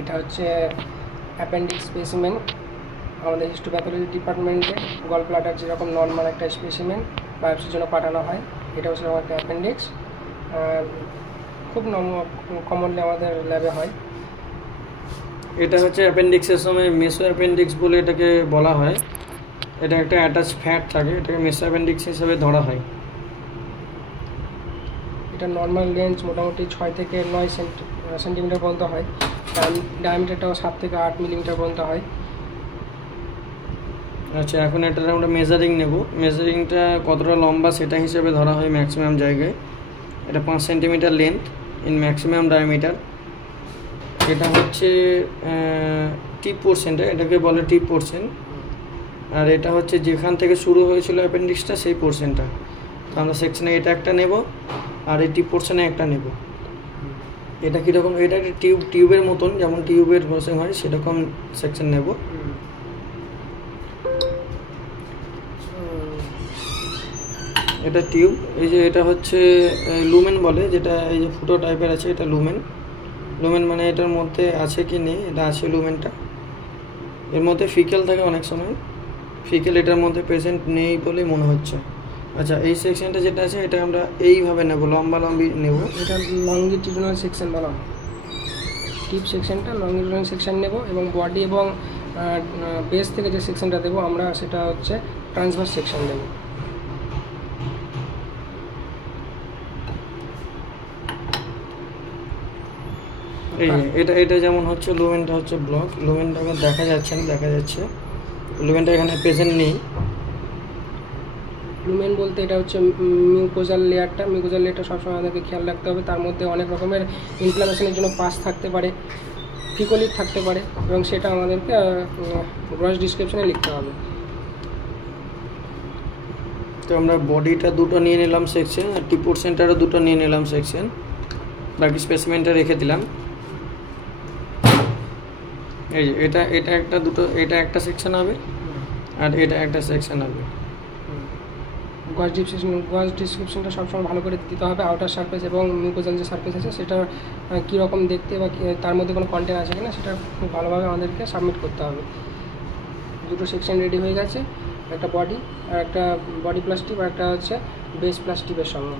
এটা হচ্ছে appendix specimen. আমাদের হিস্টোপ্যাথোলজি ডিপার্টমেন্টে গল ব্লাডার যেরকম নর্মাল একটা স্পেসিমেন বায়োপসির জন্য পাঠানো হয়, এটা হচ্ছে একটা অ্যাপেন্ডিক্স। খুব কমনলি আমাদের ল্যাবে হয়। এটা হচ্ছে অ্যাপেন্ডিক্সের সময় মেসো অ্যাপেন্ডিক্স বলে এটাকে বলা হয়। এটা একটা অ্যাটাচ ফ্যাট থাকে, এটাকে মেসো অ্যাপেন্ডিক্স হিসেবে ধরা হয়। এটা নর্মাল রেঞ্জ মোটামুটি 6 থেকে 9 সেন্টিমিটার পর্যন্ত হয়, ডায়ামিটারটাও 7 থেকে 8 মিলিমিটার পর্যন্ত হয়। আচ্ছা, এখন এটার আমরা মেজারিং নেব। মেজারিংটা কতটা লম্বা সেটা হিসেবে ধরা হয় ম্যাক্সিমাম জায়গায়। এটা 5 centimetre length in maximum diameter. এটা হচ্ছে টিপ পোর্শনটা, এটাকে বলে টিপ পোর্শন। আর এটা হচ্ছে যেখান থেকে শুরু হয়েছিল অ্যাপেন্ডিক্সটা সেই পোর্শনটা। তো আমরা সেকশনে এটা একটা নেব আর এই টিপ পোর্শনে একটা নেব। এটা কীরকম, এটা একটা টিউবের মতন, যেমন টিউবের ক্রসিং হয় সেরকম সেকশন নেব। এটা টিউব, এই যে এটা হচ্ছে লুমেন বলে, যেটা এই যে ফুটো টাইপের আছে, এটা লুমেন। লুমেন মানে এটার মধ্যে আছে কি নেই, এটা আছে লুমেনটা। এর মধ্যে ফিকেল থাকে অনেক সময়, ফিকেল এটার মধ্যে প্রেজেন্ট নেই বলেই মনে হচ্ছে। আচ্ছা, এই সেকশনটা যেটা আছে এটা আমরা এইভাবে নেব, লম্বি নেব। এটা লংগিটিউডিনাল সেকশন বলা হয়। টিপ সেকশনটা লংগিটিউডিনাল সেকশন নেব, এবং বডি এবং বেস থেকে যে সেকশনটা দেবো আমরা সেটা হচ্ছে ট্রান্সভার্স সেকশন দেবো। এই যে এটা যেমন হচ্ছে লুমেনটা হচ্ছে ব্লক, লুমেনটা দেখা যাচ্ছে না, দেখা যাচ্ছে লুমেনটা এখানে প্রেজেন্ট নেই। লুমেন বলতে এটা হচ্ছে মিউকোজাল লেয়ারটা। মিউকোজাল লেয়ারটা সবসময় আমাদেরকে খেয়াল রাখতে হবে। তার মধ্যে অনেক রকমের ইনফ্লামেশনের জন্য পাস থাকতে পারে, ফিকোলিক থাকতে পারে, এবং সেটা আমাদেরকে গ্রস ডিসক্রিপশনে লিখতে হবে। তো আমরা বডিটা দুটো নিয়ে নিলাম সেকশন, আর টিপ পোর্শনটারও দুটো নিয়ে নিলাম সেকশন, বাকি স্পেসিমেনটা রেখে দিলাম। এই যে এটা একটা দুটো, এটা একটা সেকশন হবে আর এটা একটা সেকশন হবে। গস ডিসক্রিপশনটা সবসময় ভালো করে দিতে হবে। আউটার সারফেস এবং মিউকোজাল যে সারফেস আছে সেটা কীরকম দেখতে বা তার মধ্যে কোনো কন্টেন্ট আছে কিনা সেটা খুব ভালোভাবে আমাদেরকে সাবমিট করতে হবে। দুটো সেকশন রেডি হয়ে গেছে, একটা বডি আর একটা বডি প্লাস টিপ, আর একটা হচ্ছে বেস প্লাস টিপের সঙ্গে।